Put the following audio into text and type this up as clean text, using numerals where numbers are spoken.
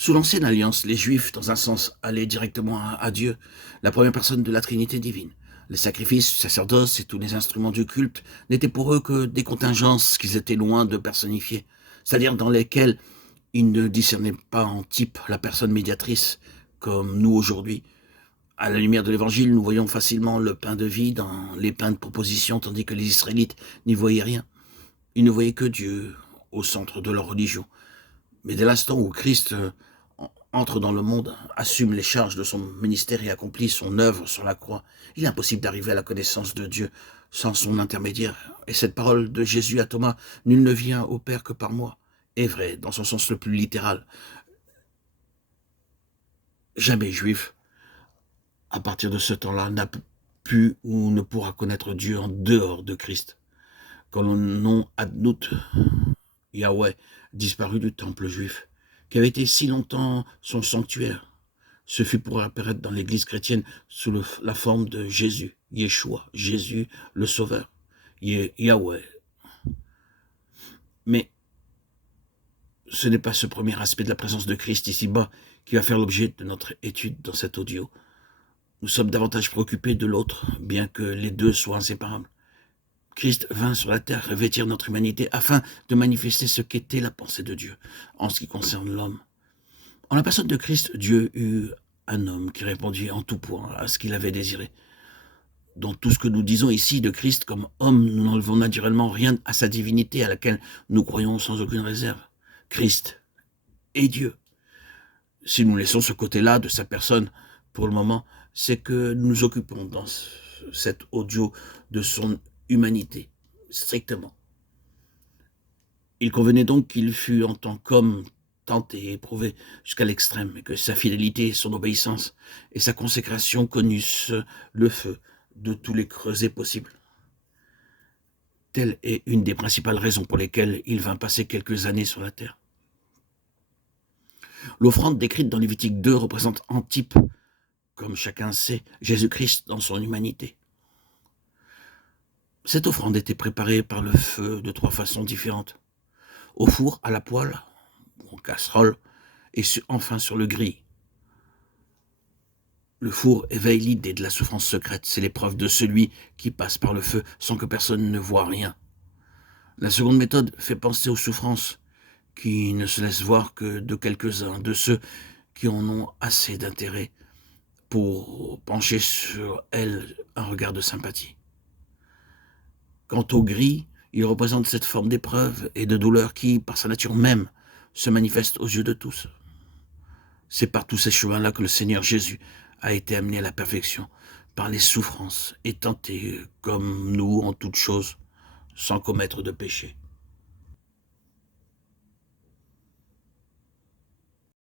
Sous l'Ancienne Alliance, les Juifs, dans un sens, allaient directement à Dieu, la première personne de la Trinité divine. Les sacrifices, sacerdoces et tous les instruments du culte n'étaient pour eux que des contingences qu'ils étaient loin de personnifier, c'est-à-dire dans lesquelles ils ne discernaient pas en type la personne médiatrice, comme nous aujourd'hui. À la lumière de l'Évangile, nous voyons facilement le pain de vie dans les pains de proposition, tandis que les Israélites n'y voyaient rien. Ils ne voyaient que Dieu au centre de leur religion. Mais dès l'instant où Christ entre dans le monde, assume les charges de son ministère et accomplit son œuvre sur la croix, il est impossible d'arriver à la connaissance de Dieu sans son intermédiaire. Et cette parole de Jésus à Thomas, « Nul ne vient au Père que par moi », est vraie dans son sens le plus littéral. Jamais juif, à partir de ce temps-là, n'a pu ou ne pourra connaître Dieu en dehors de Christ. Quand le nom Adnout, Yahweh, disparut du temple juif, qui avait été si longtemps son sanctuaire, ce fut pour apparaître dans l'église chrétienne sous la forme de Jésus, Yeshua, Jésus le Sauveur, Yahweh. Mais ce n'est pas ce premier aspect de la présence de Christ ici-bas qui va faire l'objet de notre étude dans cet audio. Nous sommes davantage préoccupés de l'autre, bien que les deux soient inséparables. Christ vint sur la terre revêtir notre humanité afin de manifester ce qu'était la pensée de Dieu en ce qui concerne l'homme. En la personne de Christ, Dieu eut un homme qui répondit en tout point à ce qu'il avait désiré. Dans tout ce que nous disons ici de Christ comme homme, nous n'enlevons naturellement rien à sa divinité à laquelle nous croyons sans aucune réserve. Christ est Dieu. Si nous laissons ce côté-là de sa personne pour le moment, c'est que nous nous occupons dans cet audio de son humanité, strictement. Il convenait donc qu'il fût en tant qu'homme tenté et éprouvé jusqu'à l'extrême, et que sa fidélité, son obéissance et sa consécration connussent le feu de tous les creusets possibles. Telle est une des principales raisons pour lesquelles il vint passer quelques années sur la terre. L'offrande décrite dans Lévitique 2 représente en type, comme chacun sait, Jésus-Christ dans son humanité. Cette offrande était préparée par le feu de 3 façons différentes. Au four, à la poêle, en casserole, et enfin sur le gris. Le four éveille l'idée de la souffrance secrète, c'est l'épreuve de celui qui passe par le feu sans que personne ne voie rien. La seconde méthode fait penser aux souffrances, qui ne se laissent voir que de quelques-uns, de ceux qui en ont assez d'intérêt pour pencher sur elles un regard de sympathie. Quant au gris, il représente cette forme d'épreuve et de douleur qui, par sa nature même, se manifeste aux yeux de tous. C'est par tous ces chemins-là que le Seigneur Jésus a été amené à la perfection, par les souffrances, et tenté comme nous en toutes choses, sans commettre de péché.